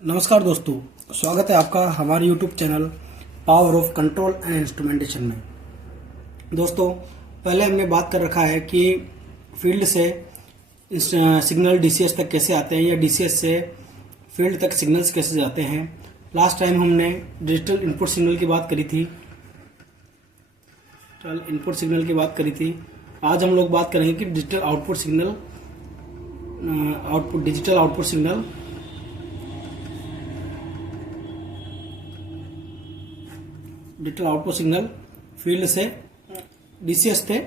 नमस्कार दोस्तों, स्वागत है आपका हमारे YouTube channel power of control and instrumentation में। दोस्तों, पहले हमने बात कर रखा है कि फील्ड से सिग्नल DCS तक कैसे आते हैं या DCS से फील्ड तक सिग्नल्स कैसे जाते हैं। लास्ट टाइम हमने डिजिटल इनपुट सिग्नल की बात करी थी। आज हम लोग बात करेंगे कि डिजिटल आउटपुट सिग्नल फील्ड से DCS से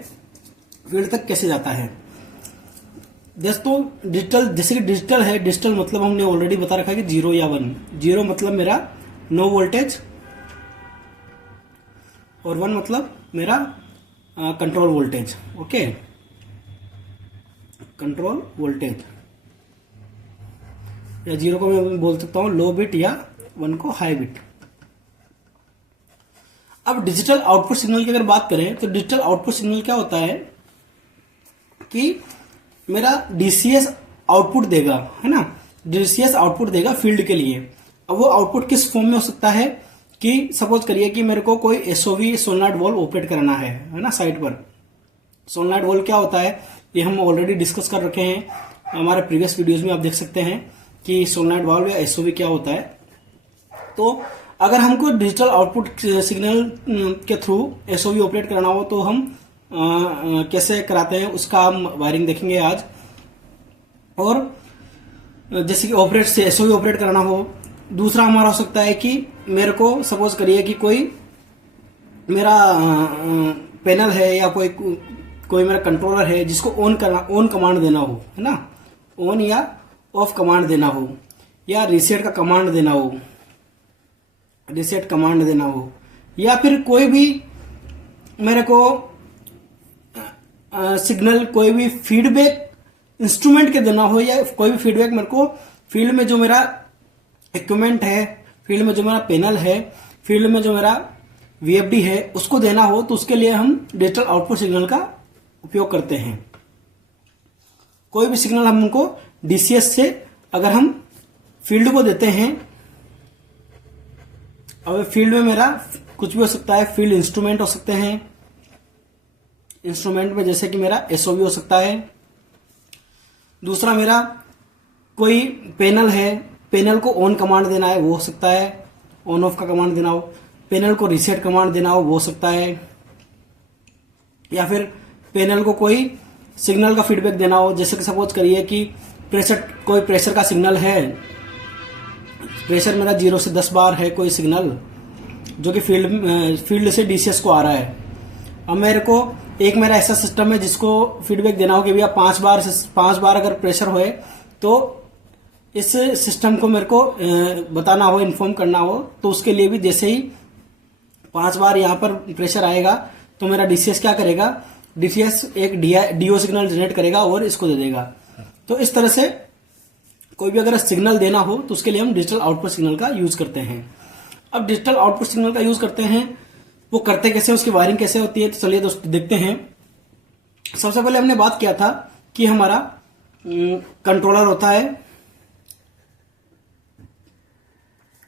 फील्ड तक कैसे जाता है। दोस्तों, डिजिटल जैसे कि डिजिटल है, डिजिटल मतलब हमने ऑलरेडी बता रखा है कि 0 या 1। 0 मतलब मेरा नो वोल्टेज और 1 मतलब मेरा control voltage. Okay, control voltage या 0 को मैं बोल सकता हूं लो बिट या 1 को हाई बिट। अब डिजिटल आउटपुट सिग्नल की अगर बात करें तो डिजिटल आउटपुट सिग्नल क्या होता है कि मेरा DCS आउटपुट देगा, है ना। DCS आउटपुट देगा फील्ड के लिए। अब वो आउटपुट किस फॉर्म में हो सकता है कि सपोज करिए कि मेरे को कोई SOV सोलनॉइड वाल्व ऑपरेट करना है ना। साइड पर सोलनॉइड वाल्व क्या होता है ये हम ऑलरेडी डिस्कस कर रखे हैं हमारे प्रीवियस वीडियोज में। आप देख सकते हैं कि सोलनॉइड वाल्व या SOV क्या होता है। तो अगर हमको डिजिटल आउटपुट सिग्नल के थ्रू SOV ऑपरेट कराना हो तो हम कैसे कराते हैं उसका हम वायरिंग देखेंगे आज। और जैसे कि SOV ऑपरेट कराना हो। दूसरा हमारा हो सकता है कि मेरे को सपोज करिए कि कोई मेरा पैनल है या कोई मेरा कंट्रोलर है जिसको ऑन कमांड देना हो, है ना। ऑन या ऑफ कमांड देना हो या रीसेट कमांड देना हो या फिर कोई भी मेरे को सिग्नल कोई भी फीडबैक इंस्ट्रूमेंट के देना हो या कोई भी फीडबैक मेरे को फील्ड में जो मेरा इक्विपमेंट है, फील्ड में जो मेरा पैनल है, फील्ड में जो मेरा VFD है उसको देना हो तो उसके लिए हम डिजिटल आउटपुट सिग्नल का उपयोग करते हैं। कोई भी सिग्नल हमको DCS से अगर हम फील्ड को देते हैं, अब फील्ड में मेरा कुछ भी हो सकता है। फील्ड इंस्ट्रूमेंट हो सकते हैं, इंस्ट्रूमेंट में जैसे कि मेरा SOV हो सकता है। दूसरा मेरा कोई पैनल है, पैनल को ऑन कमांड देना है वो हो सकता है, ऑन ऑफ का कमांड देना हो। पैनल को रीसेट कमांड देना हो वो हो सकता है। या फिर पैनल को कोई सिग्नल का फीडबैक देना हो, जैसे कि सपोज करिए कि कोई प्रेशर का सिग्नल है। प्रेशर मेरा 0 से 10 बार है कोई सिग्नल जो कि फील्ड से DCS को आ रहा है। अब मेरे को मेरा ऐसा सिस्टम है जिसको फीडबैक देना हो कि भैया 5 बार अगर प्रेशर होए तो इस सिस्टम को मेरे को बताना हो, इन्फॉर्म करना हो। तो उसके लिए भी जैसे ही 5 बार यहाँ पर प्रेशर आएगा तो मेरा DCS क्या करेगा, DCS एक DO सिग्नल जनरेट करेगा और इसको दे देगा। तो इस तरह से कोई भी अगर सिग्नल देना हो तो उसके लिए हम डिजिटल आउटपुट सिग्नल का यूज करते हैं। अब डिजिटल आउटपुट सिग्नल का यूज करते हैं, वो करते कैसे, उसकी वायरिंग कैसे होती है, तो चलिए दोस्तों देखते हैं। सबसे पहले हमने बात किया था कि हमारा कंट्रोलर होता है।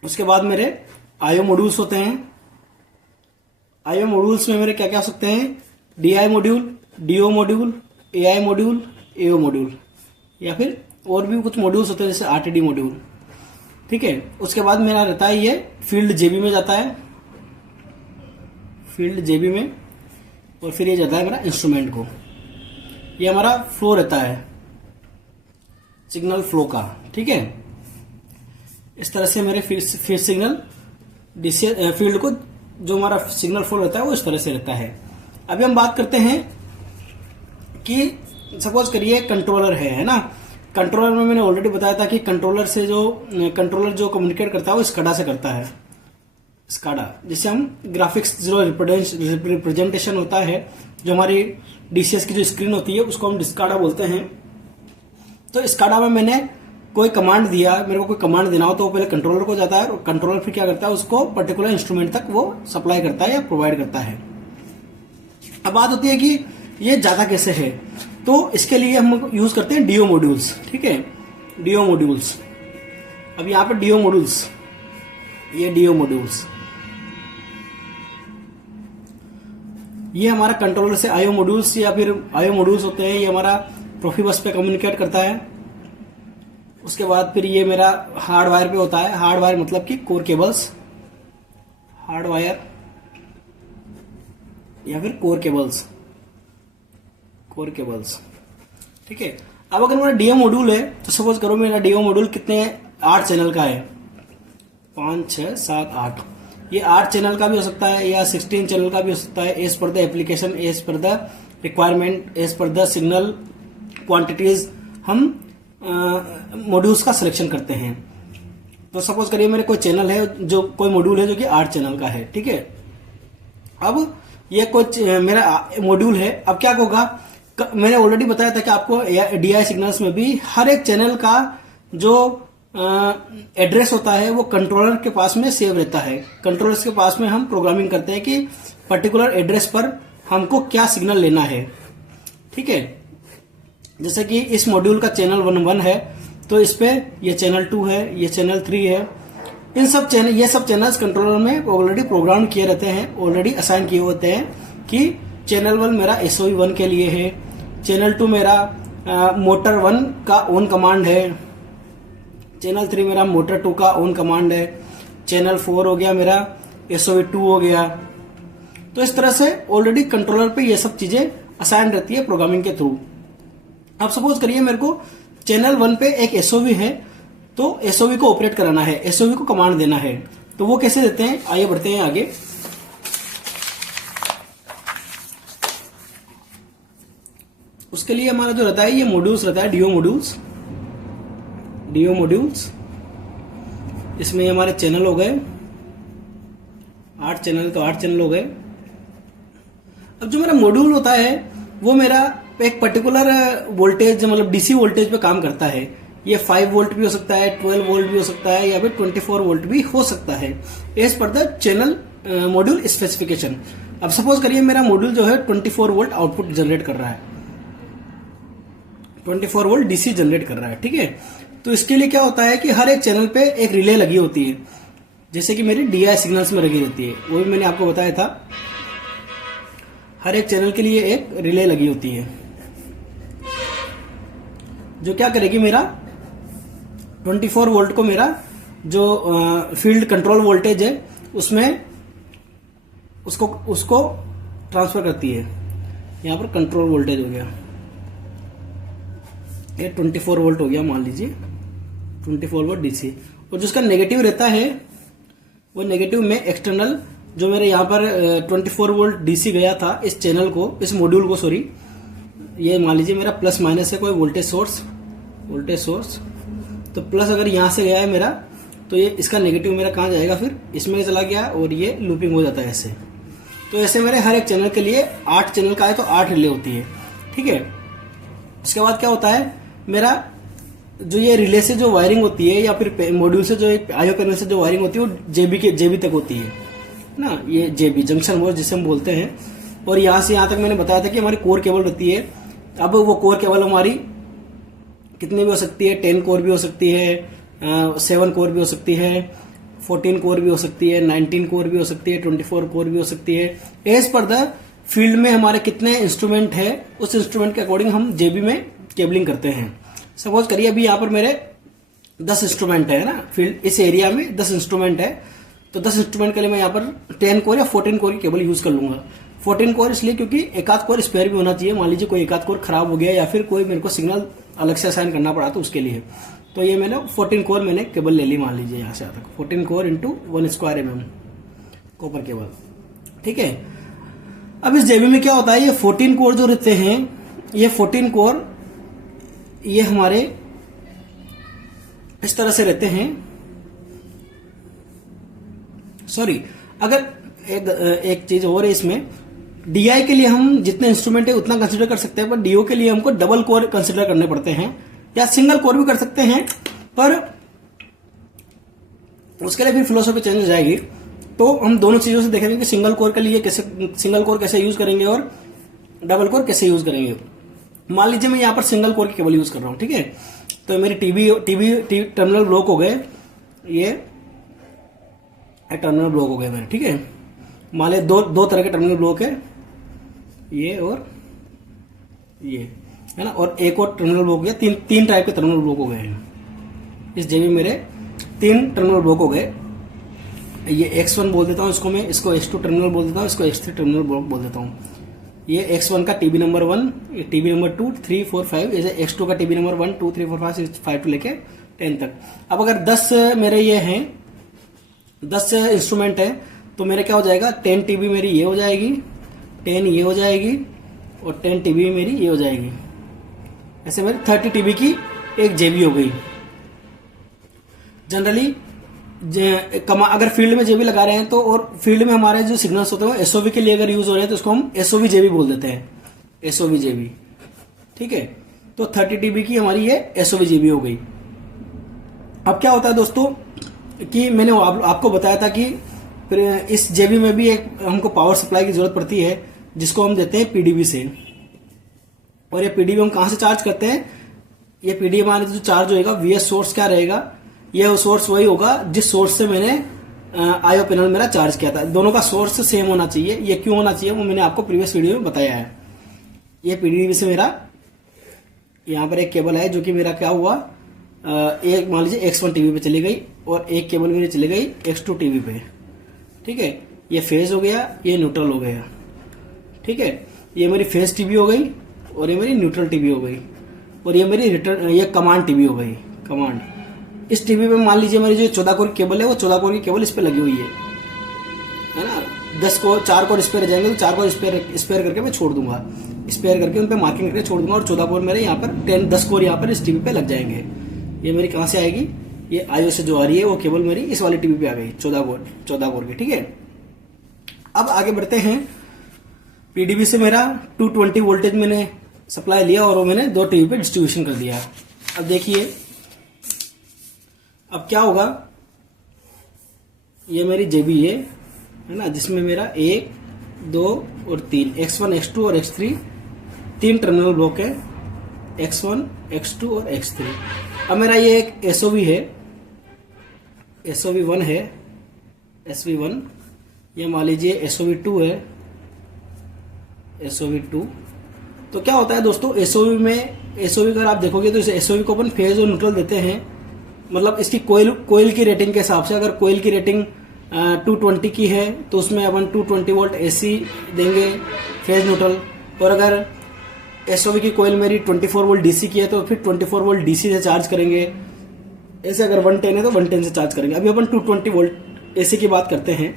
उसके बाद मेरे IO मॉड्यूल्स होते हैं। IO मॉड्यूल्स में मेरे क्या क्या हो सकते हैं, DI module, DO module, AI module, AO module या फिर और भी कुछ मॉड्यूल्स होते हैं जैसे RTD मॉड्यूल। ठीक है, उसके बाद मेरा रहता है ये फील्ड JB में जाता है, फील्ड JB में, और फिर ये जाता है मेरा इंस्ट्रूमेंट को। ये हमारा फ्लो रहता है सिग्नल फ्लो का। ठीक है, इस तरह से मेरे फील्ड सिग्नल फील्ड को जो हमारा सिग्नल फ्लो रहता है वो इस तरह से रहता है। अभी हम बात करते हैं कि सपोज करिए कंट्रोलर है ना। कंट्रोलर में मैंने ऑलरेडी बताया था कि कंट्रोलर जो कम्युनिकेट करता है वो स्काडा से करता है। स्काडा जिसे हम ग्राफिक्स जो रिप्रेजेंटेशन होता है, जो हमारी DCS की जो स्क्रीन होती है उसको हम स्काडा बोलते हैं। तो स्काडा में मैंने कोई कमांड दिया, मेरे को कोई कमांड देना हो तो वो पहले कंट्रोलर को जाता है और कंट्रोलर फिर क्या करता है, उसको पर्टिकुलर इंस्ट्रूमेंट तक वो सप्लाई करता है या प्रोवाइड करता है। अब बात होती है कि ये जाता कैसे है। तो इसके लिए हम यूज करते हैं डीओ मॉड्यूल्स। ठीक है, डीओ मॉड्यूल्स। अब यहाँ पर डीओ मॉड्यूल्स, ये डीओ मॉड्यूल्स, ये हमारा कंट्रोलर से आईओ मॉड्यूल्स या फिर आईओ मॉड्यूल्स होते हैं, ये हमारा प्रोफिबस पे कम्युनिकेट करता है। उसके बाद फिर ये मेरा हार्ड वायर पे होता है। हार्ड वायर मतलब कि कोर केबल्स, हार्ड वायर या फिर कोर केबल्स, कोर केबल्स, ठीक है। अब अगर मेरा डीओ मॉड्यूल है तो सपोज करो मेरा डीओ मॉड्यूल कितने 8 चैनल का है, 5 6 7 8, ये 8 चैनल का भी हो सकता है या 16 चैनल का भी हो सकता है, as per the application, as per the requirement, as per the signal quantities हम मॉड्यूल्स का सिलेक्शन करते हैं। तो सपोज करिए मेरे कोई चैनल है, जो कोई मॉड्यूल है जो कि 8 चैनल का है, ठीक है। अब ये कुछ मेरा मॉड्यूल है। अब क्या होगा, मैंने ऑलरेडी बताया था कि आपको डीआई सिग्नल्स में भी हर एक चैनल का जो एड्रेस होता है वो कंट्रोलर के पास में सेव रहता है। कंट्रोलर के पास में हम प्रोग्रामिंग करते हैं कि पर्टिकुलर एड्रेस पर हमको क्या सिग्नल लेना है, ठीक है। जैसे कि इस मॉड्यूल का चैनल 1 है तो इस पे ये चैनल 2 है, ये चैनल 3 है। इन सब चैनल, ये सब चैनल्स कंट्रोलर में ऑलरेडी प्रोग्राम किए रहते हैं, ऑलरेडी असाइन किए होते हैं कि चैनल 1 मेरा SOV 1 के लिए है, चैनल 2 मेरा मोटर 1 का ऑन कमांड है, चैनल 3 मेरा मोटर 2 का ऑन कमांड है, चैनल 4 हो गया मेरा SOV 2 हो गया। तो इस तरह से ऑलरेडी कंट्रोलर पे ये सब चीजें असाइन रहती है प्रोग्रामिंग के थ्रू। अब सपोज करिए मेरे को चैनल 1 पे एक SOV है, तो SOV को ऑपरेट कराना है, SOV को कमांड देना है। तो वो कैसे देते हैं, आइए बढ़ते हैं आगे। उसके लिए हमारा जो रहता है ये मॉड्यूल्स रहता है, डीओ मॉड्यूल्स, डीओ मॉड्यूल्स। इसमें हमारे चैनल हो गए 8 चैनल, तो 8 चैनल हो गए। अब जो मेरा मॉड्यूल होता है वो मेरा एक पर्टिकुलर वोल्टेज, मतलब डीसी वोल्टेज पे काम करता है। ये 5 वोल्ट भी हो सकता है, 12 वोल्ट भी हो सकता है या फिर 24 वोल्ट भी हो सकता है, as per the channel module specification. अब सपोज करिए मेरा मॉड्यूल जो है 24 वोल्ट आउटपुट जनरेट कर रहा है, 24 वोल्ट डीसी जनरेट कर रहा है, ठीक है। तो इसके लिए क्या होता है कि हर एक चैनल पे एक रिले लगी होती है, जैसे कि मेरी डीआई सिग्नल्स में लगी रहती है, वो भी मैंने आपको बताया था। हर एक चैनल के लिए एक रिले लगी होती है जो क्या करेगी, मेरा 24 वोल्ट को मेरा जो फील्ड कंट्रोल वोल्टेज है उसमें उसको ट्रांसफर करती है। यहां पर कंट्रोल वोल्टेज हो गया, ये 24 वोल्ट हो गया मान लीजिए, 24 वोल्ट डीसी। और जो उसका नेगेटिव रहता है वो नेगेटिव में एक्सटर्नल, जो मेरे यहाँ पर 24 वोल्ट डीसी गया था इस चैनल को, इस मॉड्यूल को, सॉरी, ये मान लीजिए मेरा प्लस माइनस है कोई वोल्टेज सोर्स, तो प्लस अगर यहाँ से गया है मेरा, तो ये इसका नेगेटिव मेरा कहाँ जाएगा, फिर इसमें चला गया और ये लूपिंग हो जाता है ऐसे। तो ऐसे मेरे हर एक चैनल के लिए 8 चैनल का है तो 8 रिले होती है, ठीक है। इसके बाद क्या होता है, मेरा जो ये रिले से जो वायरिंग होती है या फिर मॉड्यूल से जो आईओ पैनल से जो वायरिंग होती है वो जेबी तक होती है ना, ये जेबी जंक्शन बॉक्स जिसे हम बोलते हैं। और यहाँ से यहाँ तक मैंने बताया था कि हमारी कोर केबल रहती है। अब वो कोर केबल हमारी कितनी भी हो सकती है, 10 कोर भी हो सकती है, 7 कोर भी हो सकती है, 14 कोर भी हो सकती है, 19 कोर भी हो सकती है, 24 कोर भी हो सकती है। एज पर द फील्ड में हमारे कितने इंस्ट्रूमेंट है उस इंस्ट्रूमेंट के अकॉर्डिंग हम जेबी में केबलिंग करते हैं। सपोज करिए अभी यहाँ पर मेरे 10 इंस्ट्रूमेंट है ना, फील्ड इस एरिया में 10 इंस्ट्रूमेंट है, तो 10 इंस्ट्रूमेंट के लिए मैं यहाँ पर 10 कोर या 14 कोर की केबल यूज कर लूंगा। 14 कोर इसलिए क्योंकि एक आध कोर स्पेयर भी होना चाहिए, मान लीजिए कोई एक आध कोर खराब हो गया या फिर कोई मेरे को सिग्नल अलग से असाइन करना पड़ा तो उसके लिए। तो ये मैंने 14 कोर मैंने केबल ले ली, मान लीजिए यहाँ से यहाँ तक 14 core into 1 square mm copper cable, ठीक है। अब इस जेबी में क्या होता है, ये 14 कोर जो रहते हैं, ये 14 कोर ये हमारे इस तरह से रहते हैं। सॉरी, अगर एक चीज और है इसमें, डीआई के लिए हम जितने इंस्ट्रूमेंट है उतना कंसिडर कर सकते हैं, पर डीओ के लिए हमको डबल कोर कंसिडर करने पड़ते हैं या सिंगल कोर भी कर सकते हैं, पर उसके लिए फिर फिलोसफी चेंज हो जाएगी। तो हम दोनों चीजों से देखेंगे कि सिंगल कोर के लिए कैसे, सिंगल कोर कैसे यूज करेंगे और डबल कोर कैसे यूज करेंगे। मान लीजिए मैं यहाँ पर सिंगल कोर की केबल यूज कर रहा हूँ, ठीक है। तो मेरी टीवी टर्मिनल ब्लॉक हो गए, ये टर्मिनल ब्लॉक हो गए मेरे, ठीक है। मान लिया दो तरह के टर्मिनल ब्लॉक है, ये और ये, है ना। और एक और टर्मिनल ब्लॉक हो गया, तीन टाइप के टर्मिनल ब्लॉक हो गए हैं इस जेबी मेरे। 3 टर्मिनल ब्लॉक हो गए। ये X1 बोल देता हूँ इसको मैं, इसको X2 टर्मिनल बोल देता हूँ, इसको X3 टर्मिनल ब्लॉक बोल देता हूँ। ये X1 का टीबी नंबर 1, ये टीबी नंबर 2, 3, 4, 5, जैसे X2 का टीबी नंबर 1, 2, 3, 4, 5, 6, 5 to लेके 10 तक। अब अगर 10 मेरे ये हैं, 10 इंस्ट्रूमेंट है, तो मेरे क्या हो जाएगा, 10 टीबी मेरी ये हो जाएगी, 10 ये हो जाएगी, और 10 टीबी मेरी ये हो जाएगी। ऐसे मेरी 30 टीबी की एक जेबी हो गई। जनरली अगर फील्ड में जेबी लगा रहे हैं तो, और फील्ड में हमारे जो सिग्नल्स होते हैं वो एसओवी के लिए अगर यूज हो रहे हैं तो उसको हम एसओवी जेबी बोल देते हैं, एसओवी जेबी, ठीक है। तो 30 टीबी की हमारी ये एसओवी जेबी हो गई। अब क्या होता है दोस्तों कि मैंने आपको बताया था कि फिर इस जेबी में भी एक हमको पावर सप्लाई की जरूरत पड़ती है, जिसको हम देते हैं पीडीबी से। और ये पीडीबी हम कहां से चार्ज करते हैं, ये पीडीबी हमारे जो चार्ज होएगा, वीएस सोर्स क्या रहेगा, यह सोर्स वही होगा जिस सोर्स से मैंने आईओ पैनल मेरा चार्ज किया था। दोनों का सोर्स सेम होना चाहिए। ये क्यों होना चाहिए वो मैंने आपको प्रीवियस वीडियो में बताया है। ये पीडीबी से मेरा यहाँ पर एक केबल है जो कि मेरा क्या हुआ, एक मान लीजिए X1 टीवी पे चली गई, और एक केबल मेरी चली गई X2 टीवी पे, ठीक है। ये फेज हो गया, ये न्यूट्रल हो गया, ठीक है। ये मेरी फेज टीवी हो गई, और ये मेरी न्यूट्रल टीवी हो गई, और ये मेरी रिटर्न, ये कमांड टीवी हो गई, कमांड। इस टीवी पे मान लीजिए मेरी जो 14 कोर केबल है, वो 14 कोर की केबल इस पे लगी हुई है ना। 4 कोर स्पेयर जाएंगे तो 4 कोर स्पेयर करके मैं छोड़ दूंगा, स्पेयर करके उन पे मार्किंग करके छोड़ दूंगा, और 14 कोर मेरे यहाँ पर 10 कोर यहाँ पर इस टीवी पे लग जाएंगे। ये मेरी कहाँ से आएगी, ये आईओ से जो आ रही है वो केबल मेरी इस वाली टीवी पे आ गई, 14 कोर की, ठीक है। अब आगे बढ़ते हैं। पीडीबी से मेरा 220 वोल्टेज मैंने सप्लाई लिया, और वो मैंने 2 टीवी पे डिस्ट्रीब्यूशन कर दिया। अब देखिए अब क्या होगा, ये मेरी जेबी है ना, जिसमें मेरा 1, 2 और 3, X1, X2 और X3 3 टर्मिनल ब्लॉक है, X1, X2 और X3। अब मेरा ये एक एसओवी है, SOV1 है, SV1, ये मान लीजिए SOV2 है, SOV2। तो क्या होता है दोस्तों, एसओवी में, एसओवी अगर आप देखोगे तो इस एसओवी को अपन फेज और न्यूट्रल देते हैं, मतलब इसकी कोयल की रेटिंग के हिसाब से। अगर कोयल की रेटिंग 220 की है तो उसमें अपन 220 वोल्ट एसी देंगे, फेज न्यूट्रल। और अगर एसओवी की कोयल मेरी 24 वोल्ट डीसी की है तो फिर 24 वोल्ट डीसी से चार्ज करेंगे। ऐसे अगर 110 है तो 110 से चार्ज करेंगे। अभी अपन 220 वोल्ट एसी की बात करते हैं।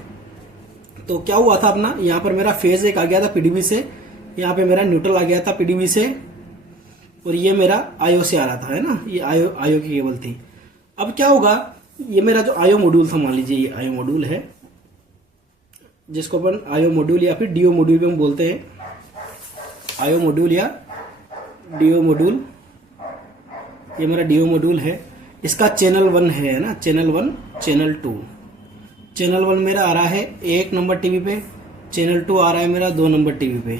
तो क्या हुआ था अपना, यहाँ पर मेरा फेज एक आ गया था पीडीबी से, यहाँ पे मेरा न्यूट्रल आ गया था पीडीबी से, और ये मेरा आईओ से आ रहा था, है ना, ये आईओ की केबल थी। अब क्या होगा, ये मेरा जो आईओ मॉड्यूल था, मान लीजिए ये आईओ मॉड्यूल है, जिसको अपन आईओ मॉड्यूल या फिर डीओ मॉड्यूल भी हम बोलते हैं, आईओ मॉड्यूल या डीओ मॉड्यूल। ये मेरा डीओ मॉड्यूल है, इसका चैनल 1 है ना, चैनल 1, चैनल 2। चैनल 1 मेरा आ रहा है 1 नंबर टीवी पे, चैनल 2 आ रहा है मेरा 2 नंबर टीवी पे,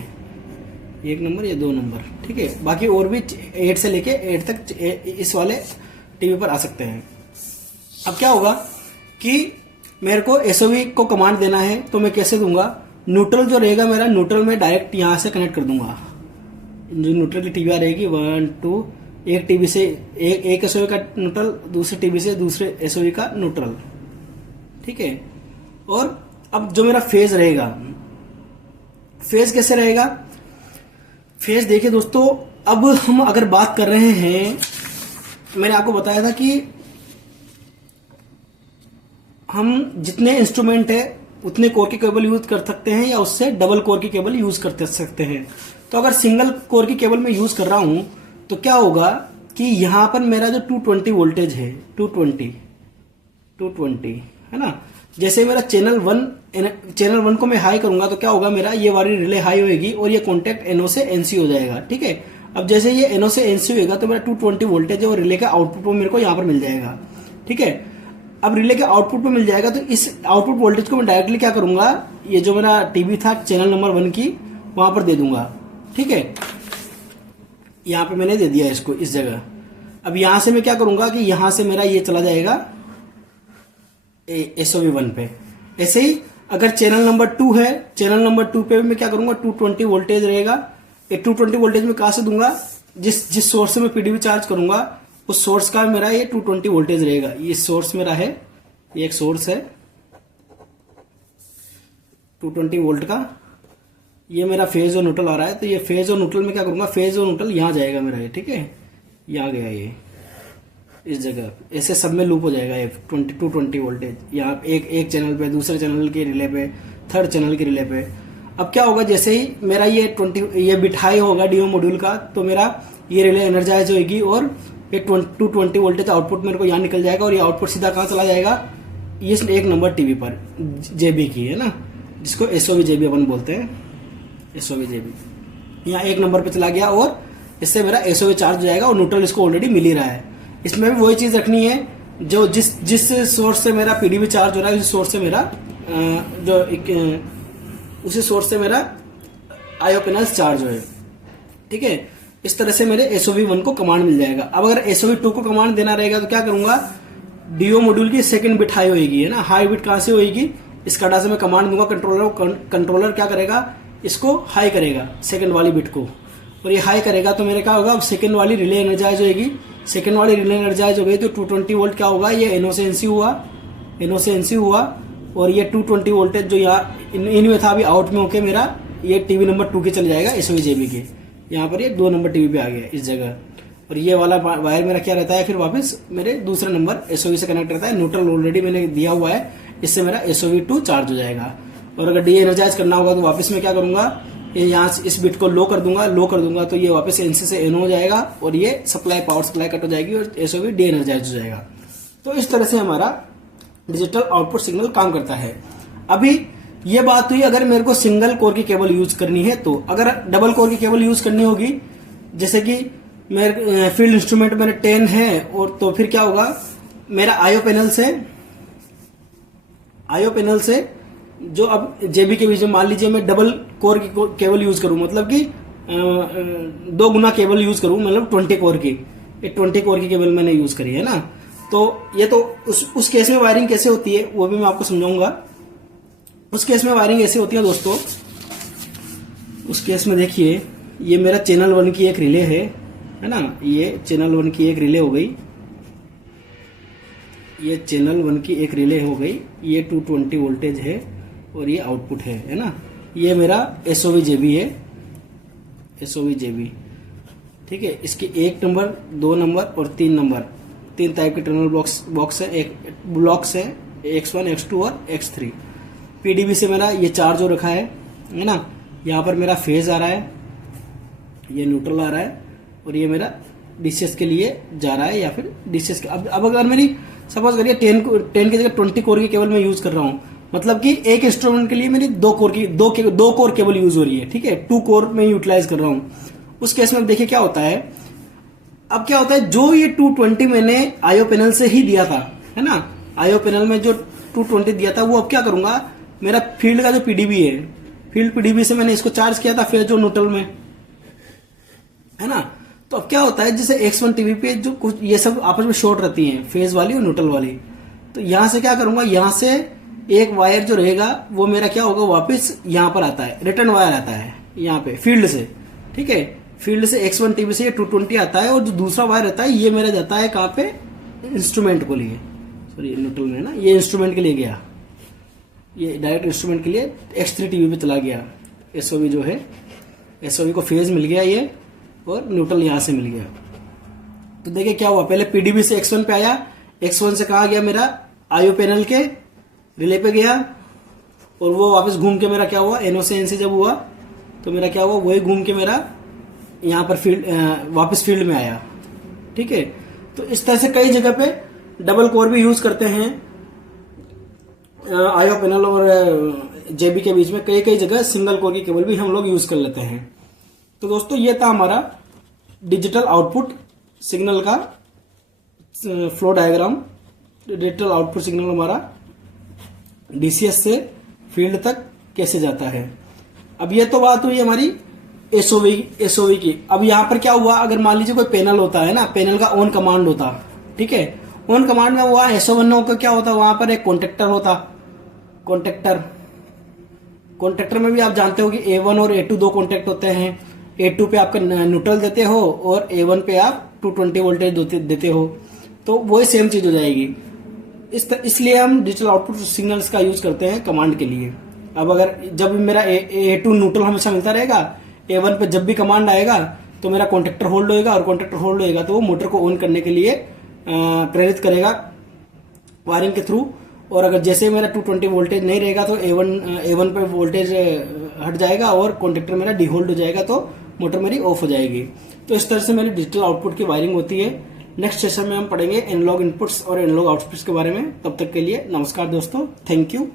1 नंबर या 2 नंबर, ठीक है। बाकी और भी 8 से लेके 8 तक इस वाले टीवी पर आ सकते हैं। अब क्या होगा कि मेरे को एसओवी को कमांड देना है, तो मैं कैसे दूंगा, न्यूट्रल जो रहेगा मेरा, न्यूट्रल में डायरेक्ट यहां से कनेक्ट कर दूंगा। जो न्यूट्रल की टीवी रहेगी 1, 2, एक टीवी से एक एसओवी का न्यूट्रल, दूसरे टीवी से दूसरे एसओवी का न्यूट्रल, ठीक है। और अब जो मेरा फेज रहेगा, फेज कैसे रहेगा, फेज देखिए दोस्तों, अब हम अगर बात कर रहे हैं, मैंने आपको बताया था कि हम जितने इंस्ट्रूमेंट है उतने कोर की केबल यूज कर सकते हैं, या उससे डबल कोर की केबल यूज कर सकते हैं। तो अगर सिंगल कोर की केबल में यूज कर रहा हूं तो क्या होगा कि यहां पर मेरा जो 220 वोल्टेज है, 220 है ना, जैसे मेरा चैनल 1 को मैं हाई करूंगा तो क्या होगा, मेरा ये वाली रिले हाई होगी और ये कॉन्टेक्ट एनओ से एनसी हो जाएगा, ठीक है। अब जैसे ये एनओ से एनसी होगा तो मेरा 220 वोल्टेज है और रिले के आउटपुट पर मेरे को यहाँ पर मिल जाएगा, ठीक है। अब रिले के आउटपुट पे मिल जाएगा तो इस आउटपुट वोल्टेज को मैं डायरेक्टली क्या करूंगा, ये जो मेरा टीवी था चैनल नंबर 1 की, वहां पर दे दूंगा, ठीक है। यहां पे मैंने दे दिया इसको इस जगह। अब यहां से मैं क्या करूंगा कि यहां से मेरा ये चला जाएगा, एसओवी 1 पे। ऐसे ही अगर चैनल नंबर 2 है, चैनल नंबर 2 पे मैं क्या करूंगा, 220 वोल्टेज रहेगा। ये 220 वोल्टेज में कहां से दूंगा, जिस सोर्स से मैं पीडीबी चार्ज करूंगा उस सोर्स का मेरा ये 220 वोल्टेज रहेगा। ये सोर्स मेरा है, ये एक सोर्स है 220 वोल्ट का। ये मेरा फेज और न्यूट्रल आ रहा है, तो ये फेज और न्यूट्रल में क्या करूंगा, फेज और न्यूट्रल यहां जाएगा मेरा ये, ठीक है, यहां गया ये इस जगह, ऐसे सब में लूप हो जाएगा ये 220 वोल्टेज। यहाँ एक चैनल पे, दूसरे चैनल के रिले पे, थर्ड चैनल के रिले पे। अब क्या होगा, जैसे ही मेरा ये बिट हाई होगा डीओ मॉड्यूल का, तो मेरा ये रिले एनर्जाइज होगी और ये 220 वोल्टेज आउटपुट मेरे को यहाँ निकल जाएगा और ये आउटपुट सीधा कहाँ चला जाएगा, ये एक नंबर टीवी पर जेबी की है ना, जिसको एसओवी जेबी अपन बोलते हैं, एसओवी जेबी। यहाँ एक नंबर पे चला गया और इससे मेरा एसओवी चार्ज हो जाएगा और न्यूट्रल इसको ऑलरेडी मिल ही रहा है। इसमें भी वही चीज रखनी है, जो जिस सोर्स से मेरा पीडीबी चार्ज हो रहा है उसी सोर्स से मेरा उसी सोर्स से मेरा आईओ पैनल्स चार्ज हो, ठीक है। इस तरह से मेरे एसओवी 1 को कमांड मिल जाएगा। अब अगर एसओवी 2 को कमांड देना रहेगा तो क्या करूंगा, डीओ मॉड्यूल की सेकंड बिट हाई होगी, है ना, हाई बिट कहां से होगी, इस कड़ा से मैं कमांड दूंगा कंट्रोलर क्या करेगा, इसको हाई करेगा सेकंड वाली बिट को, और ये हाई करेगा तो मेरे क्या होगा, अब सेकंड वाली रिले एनर्जाइज होगी। सेकंड वाली रिले एनर्जाइज हो गई तो 220 वोल्ट क्या होगा, ये एनओ से एनसी हुआ और ये 220 वोल्टेज जो यहाँ इनमें था अभी आउट में होके मेरा ये टीवी नंबर 2 के चले जाएगा एसओवी जेबी के। यहाँ पर ये 2 नंबर टीवी पे आ गया इस जगह, और ये वाला वायर मेरा क्या रहता है, फिर वापस मेरे दूसरे नंबर एसओवी से कनेक्ट रहता है। न्यूट्रल ऑलरेडी मैंने दिया हुआ है, इससे मेरा एसओवी 2 चार्ज हो जाएगा। और अगर डी एनर्जाइज करना होगा तो वापस मैं क्या करूंगा, ये यहाँ इस बिट को लो कर दूंगा तो ये वापस एनसी से एन हो जाएगा और ये पावर सप्लाई कट हो जाएगी और एसओवी डी एनर्जाइज हो जाएगा। तो इस तरह से हमारा डिजिटल आउटपुट सिग्नल काम करता है। अभी ये बात हुई अगर मेरे को सिंगल कोर की केबल यूज करनी है, तो अगर डबल कोर की केबल यूज करनी होगी, जैसे कि मेरे फील्ड इंस्ट्रूमेंट मेरे 10 है, और तो फिर क्या होगा, मेरा आईओ पैनल से जो अब जेबी के बीच में मान लीजिए मैं डबल कोर की केबल यूज करूं, मतलब कि 2 गुना केबल यूज करूं, मतलब 20 कोर की, ये 20 कोर की केबल मैंने यूज करी है ना। तो ये तो उस केस में वायरिंग कैसे होती है वो भी मैं आपको समझाऊंगा। उस केस में वायरिंग ऐसे होती है दोस्तों, उस केस में देखिए ये मेरा चैनल 1 की एक रिले है ना, ये चैनल 1 की एक रिले हो गई, ये चैनल 1 की एक रिले हो गई, ये 220 वोल्टेज है और ये आउटपुट है ना। ये मेरा एसओवी जेबी है, एसओवी जेबी, ठीक है। इसके 1 नंबर 2 नंबर और 3 नंबर, 3 टाइप के टर्मिनल बॉक्स है, एक ब्लॉक्स है, X1 X2 और X3। पीडीबी से मेरा ये चार्ज हो रखा है ना। यहाँ पर मेरा फेज आ रहा है, ये न्यूट्रल आ रहा है और ये मेरा डीसीएस के लिए जा रहा है, या फिर डीसीएस के अब अगर मेरी सपोज करिए 10 की जगह 20 कोर की केबल मैं यूज कर रहा हूँ, मतलब कि एक इंस्ट्रूमेंट के लिए मेरी 2 कोर केबल यूज हो रही है, ठीक है, 2 कोर में यूटिलाइज कर रहा हूँ। उस केस में देखिए क्या होता है, अब क्या होता है, जो ये 220 मैंने आईओ पैनल से ही दिया था, है ना, आईओ पैनल में जो 220 दिया था, वो अब क्या करूंगा, मेरा फील्ड का जो पीडीबी है, फील्ड पीडीबी से मैंने इसको चार्ज किया था फेज और न्यूट्रल में, है ना। तो अब क्या होता है, जैसे X1 टीवी पे जो कुछ ये सब आपस में शॉर्ट रहती हैं, फेज वाली और न्यूट्रल वाली, तो यहां से क्या करूंगा, यहां से एक वायर जो रहेगा वो मेरा क्या होगा, वापस यहां पर आता है, रिटर्न वायर आता है यहाँ पे फील्ड से, ठीक है, फील्ड से X1 टीवी से ये 220 आता है और जो दूसरा वायर रहता है ये मेरा जाता है कहाँ पे, इंस्ट्रूमेंट को लिए, सॉरी न्यूट्रल में ना, ये इंस्ट्रूमेंट के लिए गया, ये डायरेक्ट इंस्ट्रूमेंट के लिए X3 टीवी पे चला गया। एसओवी जो है, एसओवी को फेज मिल गया ये और न्यूट्रल यहां से मिल गया। तो देखिए क्या हुआ, पहले पीडीबी से X1 पे आया, X1 से कहा गया मेरा आईओ पैनल के रिले पे गया और वो वापस घूम के मेरा क्या हुआ, एनओ से एन से जब हुआ तो मेरा क्या हुआ, वही घूम के मेरा यहाँ पर वापस फील्ड में आया, ठीक है। तो इस तरह से कई जगह पे डबल कोर भी यूज करते हैं आईओ पैनल और जेबी के बीच में, कई जगह सिंगल कोर की केबल भी हम लोग यूज कर लेते हैं। तो दोस्तों ये था हमारा डिजिटल आउटपुट सिग्नल का flow diagram. Digital output signal हमारा डीसीएस से फील्ड तक कैसे जाता है। अब ये तो बात हुई हमारी एसओवी की। अब यहां पर क्या हुआ, अगर मान लीजिए कोई पैनल होता है ना, पैनल का ऑन कमांड होता, ठीक है, ऑन कमांड में वहां SO1 का क्या होता है, वहां पर एक कॉन्टेक्टर होता, कॉन्टेक्टर में भी आप जानते हो कि A1 और A2 दो कॉन्टेक्ट होते हैं। A2 पे आपका न्यूट्रल देते हो और A1 पे आप 220 वोल्टेज देते हो, तो वही सेम चीज हो जाएगी। इसलिए हम डिजिटल आउटपुट सिग्नल्स का यूज करते हैं कमांड के लिए। अब अगर जब मेरा A2 न्यूट्रल हमेशा मिलता रहेगा, A1 पे जब भी कमांड आएगा तो मेरा कॉन्टेक्टर होल्ड होएगा, और कॉन्टेक्टर होल्ड होएगा तो वो मोटर को ऑन करने के लिए प्रेरित करेगा वायरिंग के थ्रू। और अगर जैसे मेरा 220 वोल्टेज नहीं रहेगा तो A1 पे वोल्टेज हट जाएगा और कॉन्टेक्टर मेरा डिहोल्ड हो जाएगा, तो मोटर मेरी ऑफ हो जाएगी। तो इस तरह से मेरी डिजिटल आउटपुट की वायरिंग होती है। नेक्स्ट सेशन में हम पढ़ेंगे एनालॉग इनपुट्स और एनालॉग आउटपुट्स के बारे में। तब तक के लिए नमस्कार दोस्तों, थैंक यू।